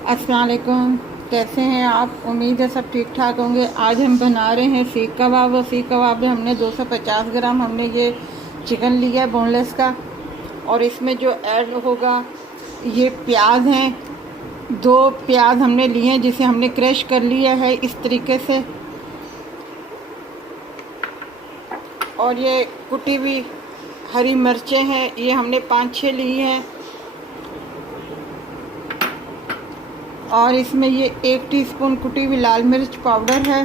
अस्सलाम वालेकुम। कैसे हैं आप? उम्मीद है सब ठीक ठाक होंगे। आज हम बना रहे हैं सीख कबाब। और सीख कबाब में हमने 250 ग्राम हमने ये चिकन लिया है बोनलेस का। और इसमें जो ऐड होगा ये प्याज हैं। 2 प्याज हमने लिए हैं जिसे हमने क्रश कर लिया है इस तरीके से। और ये कुटी हुई हरी मिर्चें हैं, ये हमने 5-6 ली हैं। और इसमें ये 1 टीस्पून कुटी हुई लाल मिर्च पाउडर है।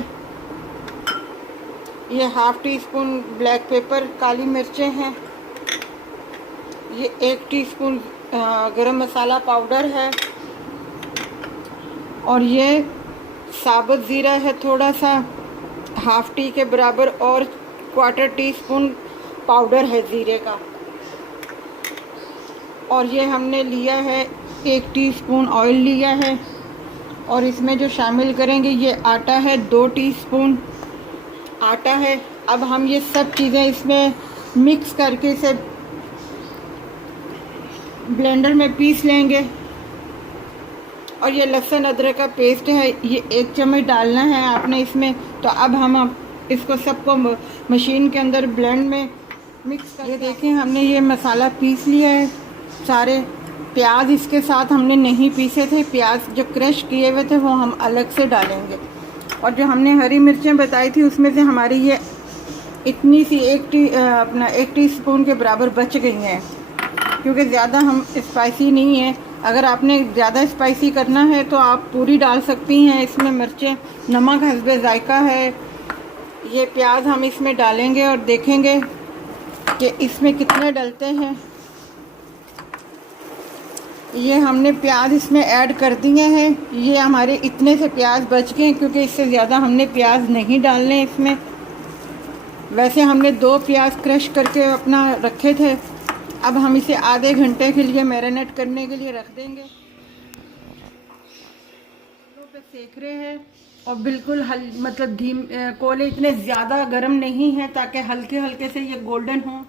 ये ½ टीस्पून ब्लैक पेपर काली मिर्चें हैं। ये 1 टीस्पून गरम मसाला पाउडर है। और ये साबुत ज़ीरा है थोड़ा सा, ½ टी के बराबर। और 1/4 टीस्पून पाउडर है ज़ीरे का। और ये हमने लिया है 1 टीस्पून ऑयल लिया है। और इसमें जो शामिल करेंगे ये आटा है, 2 टीस्पून आटा है। अब हम ये सब चीज़ें इसमें मिक्स करके इसे ब्लेंडर में पीस लेंगे। और ये लहसुन अदरक का पेस्ट है, ये 1 चम्मच डालना है आपने इसमें। तो अब हम इसको सबको मशीन के अंदर ब्लेंड में मिक्स कर। ये देखें हमने ये मसाला पीस लिया है सारे। प्याज इसके साथ हमने नहीं पीसे थे, प्याज जो क्रश किए हुए थे वो हम अलग से डालेंगे। और जो हमने हरी मिर्चें बताई थी उसमें से हमारी ये इतनी सी 1 टीस्पून के बराबर बच गई हैं, क्योंकि ज़्यादा हम स्पाइसी नहीं है। अगर आपने ज़्यादा स्पाइसी करना है तो आप पूरी डाल सकती हैं इसमें मिर्चें। नमक हस्बे ज़ायका है। ये प्याज हम इसमें डालेंगे और देखेंगे कि इसमें कितने डलते हैं। ये हमने प्याज इसमें ऐड कर दिए हैं। ये हमारे इतने से प्याज बच गए, क्योंकि इससे ज़्यादा हमने प्याज नहीं डालने इसमें। वैसे हमने 2 प्याज क्रश करके अपना रखे थे। अब हम इसे आधे घंटे के लिए मैरिनेट करने के लिए रख देंगे। पे सेक रहे हैं और बिल्कुल मतलब कोयले इतने ज़्यादा गर्म नहीं है ताकि हल्के हल्के से ये गोल्डन हो।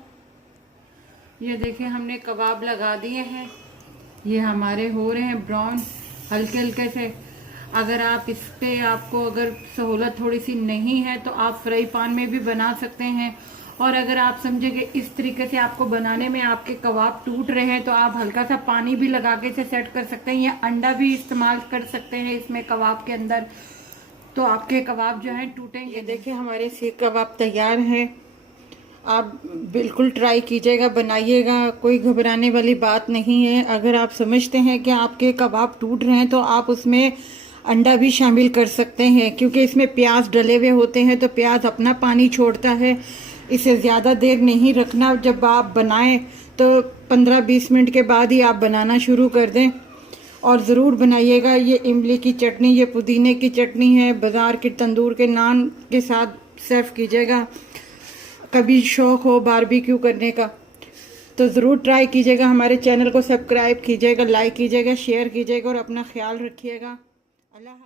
ये देखिए हमने कबाब लगा दिए हैं, ये हमारे हो रहे हैं ब्राउन हल्के हल्के से। अगर आप इस पे आपको अगर सहूलत थोड़ी सी नहीं है तो आप फ्राई पैन में भी बना सकते हैं। और अगर आप समझे कि इस तरीके से आपको बनाने में आपके कबाब टूट रहे हैं तो आप हल्का सा पानी भी लगा के इसे सेट कर सकते हैं, या अंडा भी इस्तेमाल कर सकते हैं इसमें कबाब के अंदर, तो आपके कबाब जो हैं टूटेंगे। ये देखिए हमारे सीख कबाब तैयार हैं। आप बिल्कुल ट्राई कीजिएगा, बनाइएगा, कोई घबराने वाली बात नहीं है। अगर आप समझते हैं कि आपके कबाब टूट रहे हैं तो आप उसमें अंडा भी शामिल कर सकते हैं, क्योंकि इसमें प्याज डले हुए होते हैं तो प्याज अपना पानी छोड़ता है। इसे ज़्यादा देर नहीं रखना। जब आप बनाएं तो 15-20 मिनट के बाद ही आप बनाना शुरू कर दें। और ज़रूर बनाइएगा। ये इमली की चटनी, ये पुदीने की चटनी है, बाज़ार के तंदूर के नान के साथ सर्व कीजिएगा। कभी शौक़ हो बारबेक्यू करने का तो ज़रूर ट्राई कीजिएगा। हमारे चैनल को सब्सक्राइब कीजिएगा, लाइक कीजिएगा, शेयर कीजिएगा और अपना ख्याल रखिएगा। अल्लाह।